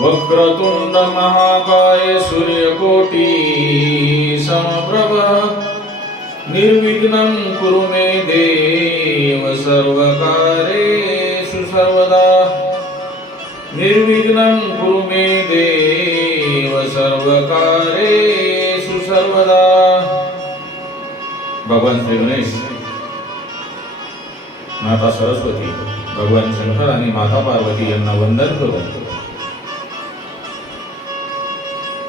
वक्रतुण्ड महाकाय सूर्यकोटी समप्रभ। निर्विघ्नं कुरु मे देव सर्वकारेषु सर्वदा। निर्विघ्नं कुरु मे देव सर्वकारेषु सर्वदा। भगवान श्री गणेश माता सरस्वती भगवान शंकर आणि माता पार्वती यांना वंदन करून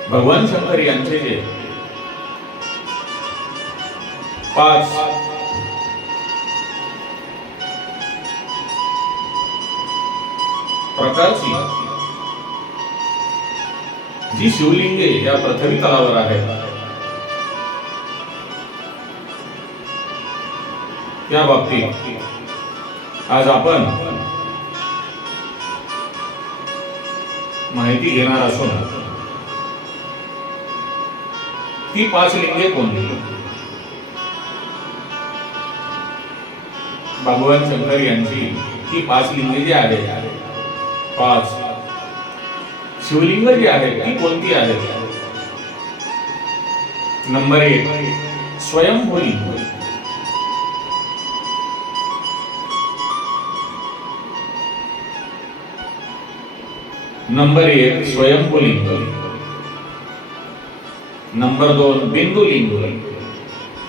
भगवान शंकर यांचे जे पाच प्रकारची जी शिवलिंगे या पृथ्वी तलावर आहेत त्या बाबतीत आज आपण माहिती घेणार असून ती पाच लिंगे कोणती भगवान शंकर यांची ती पाच लिंगे जी आहेत पाच शिवलिंग जी आहेत ती कोणती आहेत? नंबर एक स्वयंभूलिंग नंबर एक स्वयंभूलिंग नंबर दोन बिंदुलिंग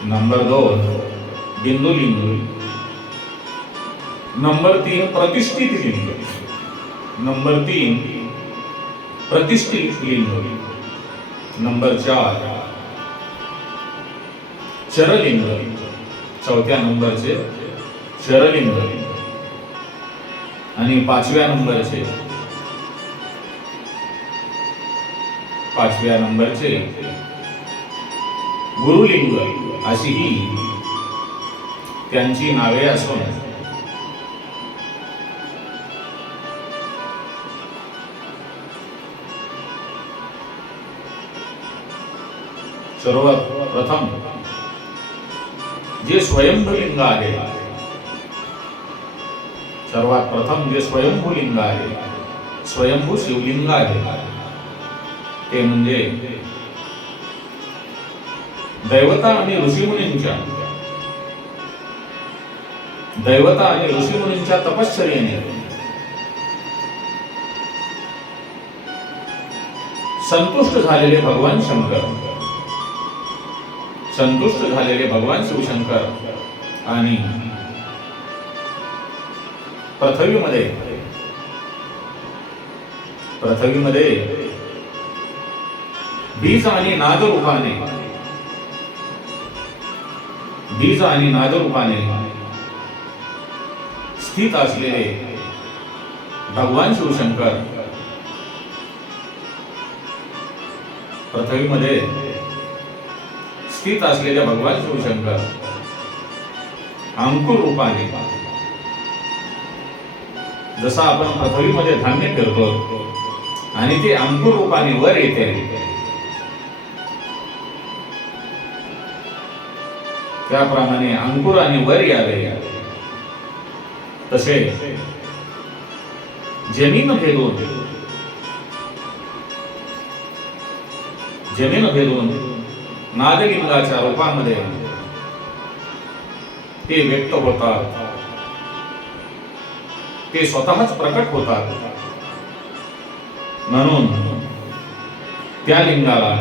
नंबर दोन बिंदुलिंग नंबर तीन प्रतिष्ठित लिंग नंबर तीन प्रतिष्ठित लिंग नंबर चार चरलिंग चौथ्या नंबरचे चरलिंग आणि पाचव्या नंबरचे पाचव्या नंबरचे गुरुलिंग अशी ही त्यांची नावे असून सर्वात प्रथम जे स्वयंभूलिंग आहे सर्वात प्रथम जे स्वयंभूलिंग आहे स्वयंभू शिवलिंग आहे ते म्हणजे दैवता आणि ऋषीमुनींच्या. दैवता आणि ऋषीमुनींच्या तपश्चर्येने. संतुष्ट झालेले भगवान शंकर. संतुष्ट झालेले भगवान शिवशंकर आणि पृथ्वीमध्ये पृथ्वीमध्ये बीज आणि नाद रूपाने बीज आणि नाद रूपाने स्थित असलेले भगवान शिवशंकर पृथ्वीमध्ये स्थित असलेले भगवान शिवशंकर अंकुर रूपाने जसा आपण पृथ्वीमध्ये धान्य फिरतो आणि ते अंकुर रूपाने वर येते. त्याप्रमाणे अंकुर आणि वर यावे तसे जमीन भेदून जमीन भेदून नागलिंगाच्या रूपामध्ये ते व्यक्त होतात. ते स्वतःच प्रकट होतात. म्हणून त्या लिंगाला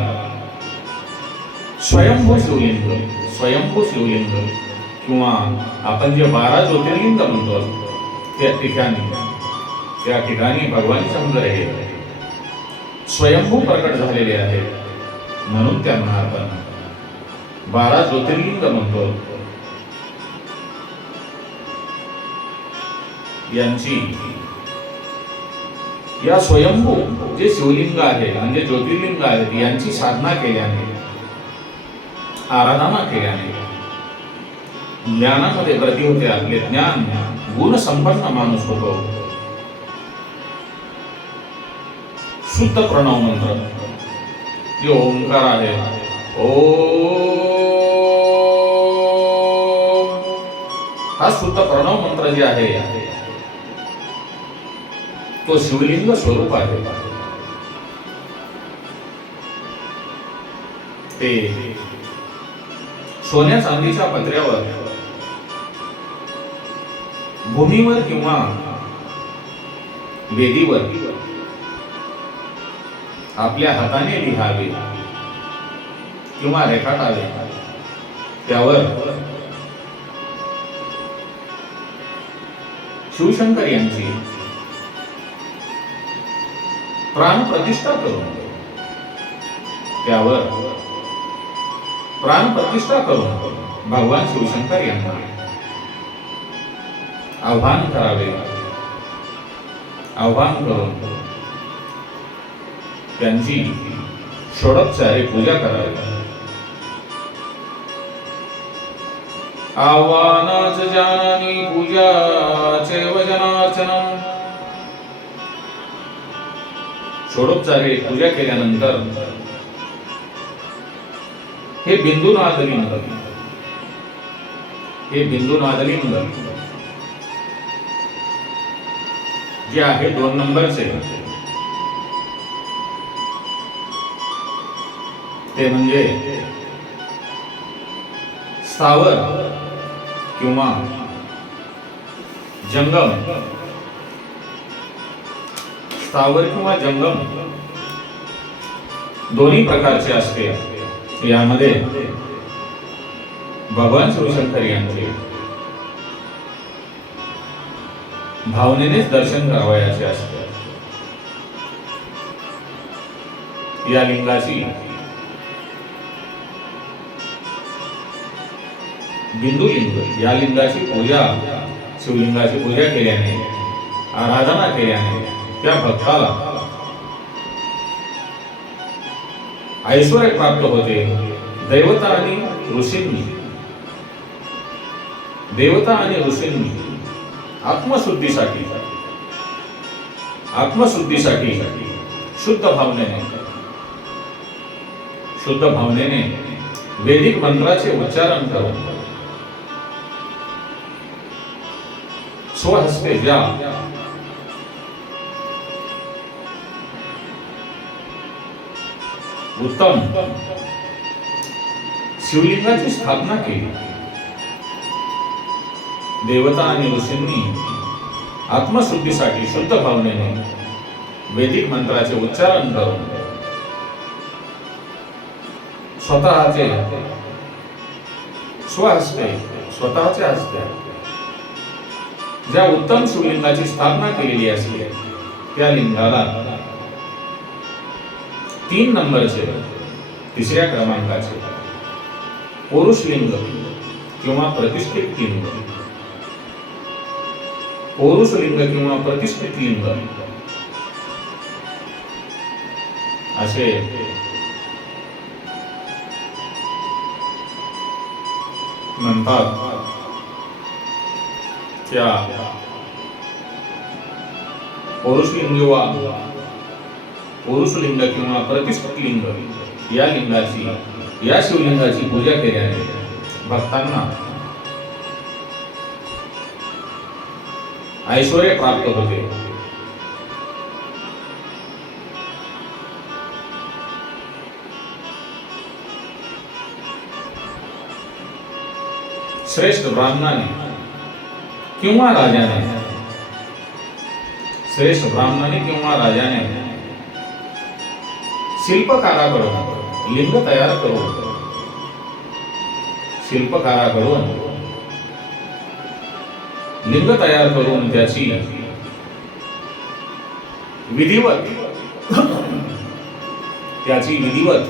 स्वयंभू शिवलिंग. स्वयंभू शिवलिंग किंवा आपण जे बारा ज्योतिर्लिंग म्हणतो त्या ठिकाणी त्या ठिकाणी भगवान शंकर हे स्वयंभू प्रकट झालेले आहेत. म्हणून त्यांना आपण बारा ज्योतिर्लिंग म्हणतो. यांची या स्वयंभू जे शिवलिंग आहे म्हणजे ज्योतिर्लिंग आहेत यांची साधना केल्याने आराधनाखेयाने ज्ञानामध्ये गती होते आपले. ज्ञान गुण संपन्न माणूस होतो. शुद्ध प्रणव मंत्र. जे ओंकार आहे. ओ हा शुद्ध प्रणव मंत्र जे आहे तो शिवलिंग स्वरूप आहे. ते सोन्या चांदीच्या पत्र्यावर. भूमीवर किंवा वेदीवर. आपल्या हाताने लिहावे किंवा रेखाटावे. त्यावर शिवशंकर यांची प्राणप्रतिष्ठा करून. त्यावर प्राणप्रतिष्ठा करून भगवान शिवशंकर यांना आव्हान करावे. आव्हान करून त्यांची षोडोपचारे पूजा करावी. आव्हानाच जानानी पूजा चैव जनार्चनम षोडोपचारे पूजा केल्यानंतर हे बिंदू नादलिंग हे बिंदू म्हणतात जे आहे दोन नंबरचे. ते म्हणजे स्थावर किंवा जंगम. स्थावर किंवा जंगम दोन्ही प्रकारचे असते. यामध्ये भगवान शिवशंकर यांचे भावनेनेच दर्शन करावयाचे असते. या लिंगाची बिंदू लिंग या लिंगाची पूजा शिवलिंगाची पूजा केल्याने आराधना केल्याने त्या भक्ताला ऐश्वर प्राप्त होते. दैवता आणि ऋषींनी. देवता आणि ऋषींनी आत्मशुद्धीसाठी आत्मशुद्धीसाठी शुद्ध भावनेने शुद्ध भावनेने वैदिक मंत्राचे उच्चारण करून स्वहस्ते ज्या उत्तम. शिवलिंगाची स्थापना केली. देवता आणि ऋषींनी आत्मशुद्धीसाठी शुद्ध भावनेने वैदिक मंत्राचे उच्चारण करून स्वतःचे स्वहस्ते स्वतःचे हस्ते ज्या उत्तम शिवलिंगाची स्थापना केलेली असली त्या लिंगाला तीन नंबरचे तिसऱ्या क्रमांकाचे. पुरुष लिंग किंवा प्रतिष्ठित लिंग. पुरुष लिंग किंवा प्रतिष्ठित लिंग. असे. म्हणतात. त्या. पुरुष लिंग वा पुरुष लिंग किंवा प्रतिष्ठित लिंग या लिंगाची या शिवलिंगाची पूजा केल्याने भक्तांना ऐश्वर प्राप्त होते. श्रेष्ठ ब्राह्मणाने किंवा राजाने, श्रेष्ठ ब्राह्मणाने किंवा राजाने शिल्पकाराकडून लिंग तयार करून शिल्पकाराकडून लिंग तयार करून त्याची विधिवत त्याची विधिवत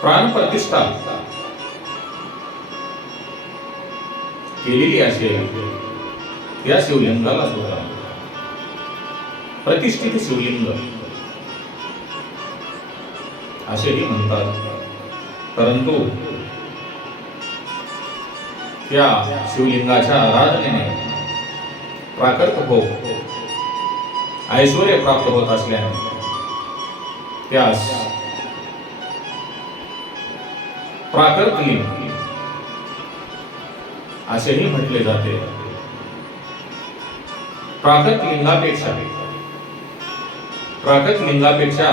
प्राणप्रतिष्ठा केलेली असेल या शिवलिंगाला सुद्धा. प्रतिष्ठित शिवलिंग. असेही म्हणतात. परंतु त्या शिवलिंगाच्या आराधनेने प्राकृत हो ऐश्वर प्राप्त होत असल्याने त्यास प्राकर्त असेही म्हटले जाते. प्राकृत लिंगापेक्षा प्राकृत लिंगापेक्षा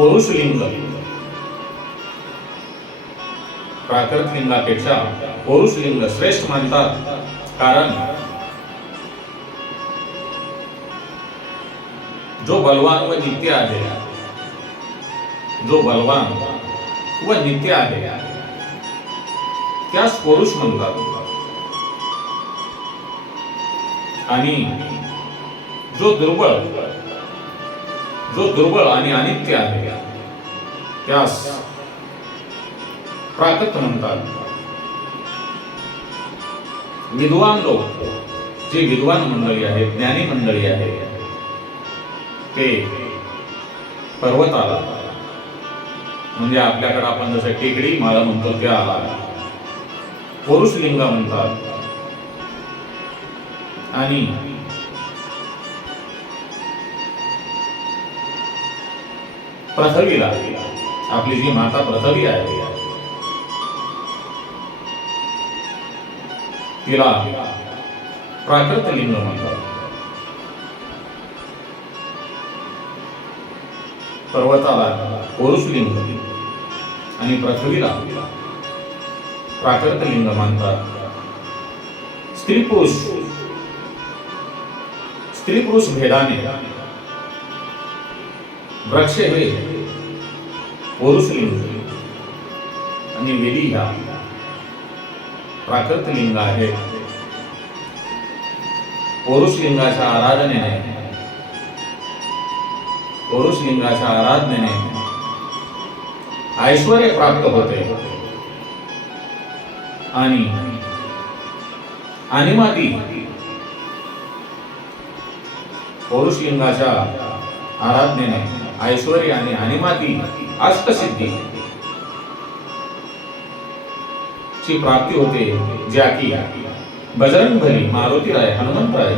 पुरुष लिंग प्राकृत लिंगापेक्षा पुरुष लिंग श्रेष्ठ मानतात. कारण जो बलवान व नित्य आहे जो बलवान व नित्य आहे त्यास पुरुष म्हणतात. आणि जो दुर्बळ जो दुर्बळ आणि अनित्य आहे. त्यास प्राकृत म्हणतात. विद्वान लोक जे विद्वान मंडळी आहेत ज्ञानी मंडळी आहे ते पर्वताला म्हणजे आपल्याकडे आपण जसं टेकडी माला म्हणतो त्या आला. पुरुष लिंग म्हणतात. आणि पृथ्वीला आपली जी माता पृथ्वी आहे. तिला प्राकृत लिंग म्हणतात. पर्वताला पुरुष लिंग आणि पृथ्वीला प्राकृत लिंग मानतात स्त्री पुरुष. स्त्री पुरुष भेदाने. वृक्ष हे पुरुष लिंग आणि वेली ह्या प्राकृत लिंग आहे. पुरुष लिंगाच्या आराधनेने पुरुष लिंगाच्या आराधनेने ऐश्वर प्राप्त होते. आणि अनिमादी पुरुष लिंगाच्या आराधनेने ऐश्वर्य आणि अनिमादी अष्टसिद्धी। ची प्राप्ती होते ज्या की बजरंग राय मारुतीराय हनुमंतराय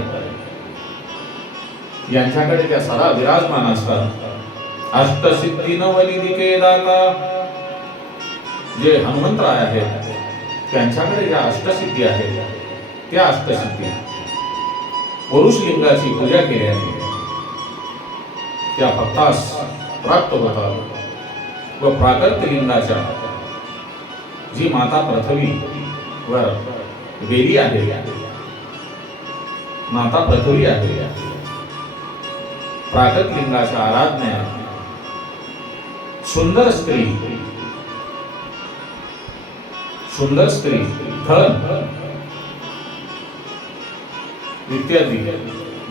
यांच्याकडे त्या सदा विराजमान असतात। अष्टसिद्धी नवली निकेदाता जे हनुमंतराय आहेत त्यांच्याकडे ज्या अष्टसिद्धी आहेत त्या अष्टसिद्धी। पुरुष लिंगाची पूजा आहे। त्या भक्तास प्राप्त होतात। व प्राकृतलिंगाच्या जी माता पृथ्वी वर वेली आहे माता पृथ्वी आहे प्राकृत लिंगाच्या आराधना सुंदर स्त्री सुंदर स्त्री धन इत्यादी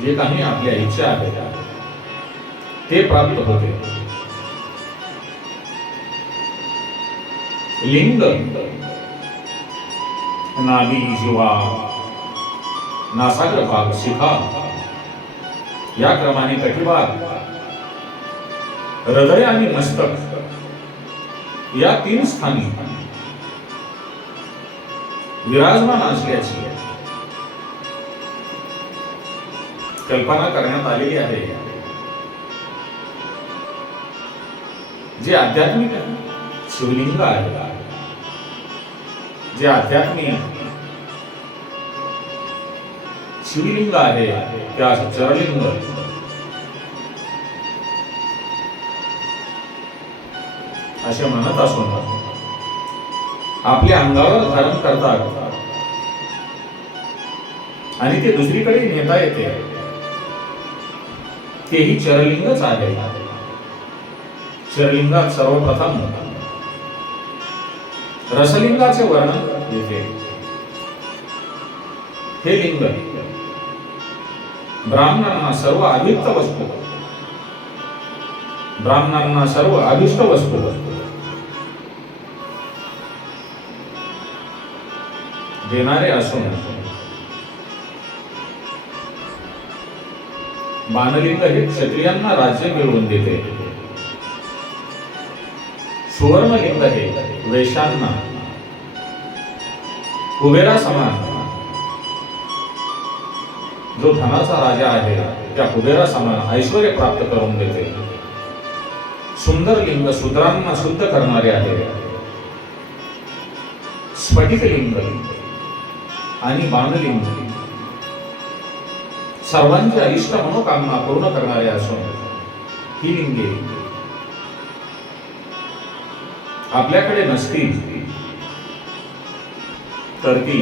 जे काही आपल्या इच्छा आहेत ते प्राप्त होते. लिंग नादी जीवा नासाग्र भाग शिखा या क्रमाने कटिभाग हृदय आणि मस्तक या तीन स्थानी विराजमान असल्याची कल्पना करण्यात आलेली आहे जे आध्यात्मिक शिवलिंग आहे. जे आध्यात्मिक शिवलिंग आहे त्या चरलिंग असे म्हणत असून आपल्या अंगावर धारण करतात. आणि ते दुसरीकडे नेता येते. तेही चरलिंगच आहे. चरलिंगात सर्वप्रथम रसलिंगाचे वर्णन येते. हे लिंग ब्राह्मणांना सर्व अभिक्त वस्तू. ब्राह्मणांना सर्व अभिष्ट वस्तू. देणारे असून. बाणलिंग हे क्षत्रियांना राज्य मिळवून देते. सुवर्णलिंग हे वैशांना कुबेरा समान जो धनाचा राजा आहे त्या कुबेरा समान ऐश्वर प्राप्त करून देते. सुंदर लिंग शूद्रांना शुद्ध करणारे आहे. स्फटिक लिंग आणि बाणलिंग. सर्वांची अरिष्ट मनोकामना पूर्ण करणारे असून ही लिंगे आपल्याकडे नसतील तर ती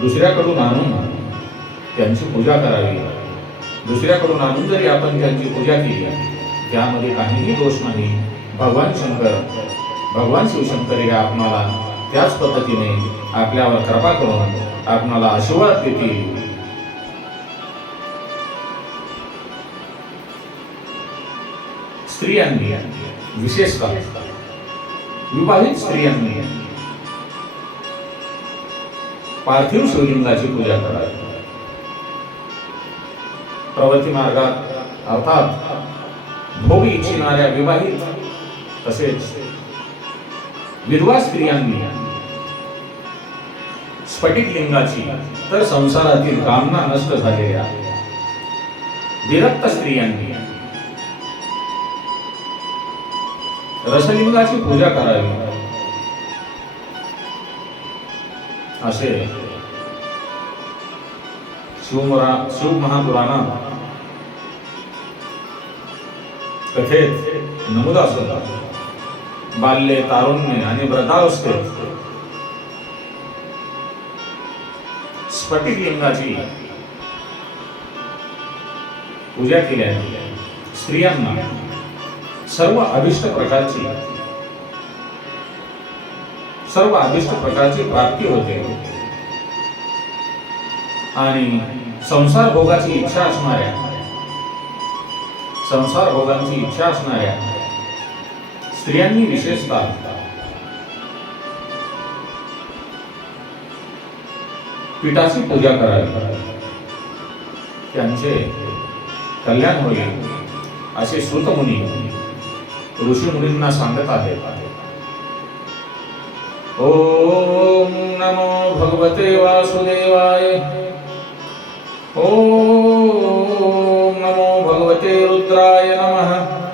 दुसऱ्याकडून आणून त्यांची पूजा करावी दुसऱ्याकडून आणून जरी आपण त्यांची पूजा केली त्यामध्ये काहीही दोष नाही. भगवान शंकर भगवान शिवशंकर हे आपणाला त्याच पद्धतीने आपल्यावर कृपा करून आपणाला आशीर्वाद देतील. स्त्रियांनी विशेषतः विवाहित स्त्रियांनी पार्थिव शिवलिंगाची पूजा करावी. प्रवृत्ती मार्गात अर्थात भोग इच्छिणाऱ्या विवाहित तसेच विधवा स्त्रियांनी स्फटिक लिंगाची तर संसारातील कामना नष्ट झालेल्या विरक्त स्त्रियांनी रसलिंगाची पूजा करावी. असे शिवमरा शिव महापुराणात कथेत नमूद असत बाल्य तारुण्य आणि व्रतावस्थे. स्फटिक लिंगाची पूजा केल्याने स्त्रियांना सर्व अभिष्ट प्रकारची सर्व अभिष्ट प्रकारची प्राप्ती होते. आणि संसार भोगाची इच्छा असणाऱ्या संसार भोगांची इच्छा असणाऱ्या स्त्रियांनी विशेषतः पीठाची पूजा करावी. त्यांचे कल्याण होईल असे श्रुतमुनी ऋषी मुनींना सांगत आहे. ओम नमो भगवते वासुदेवाय. ओम नमो भगवते रुद्राय नमः.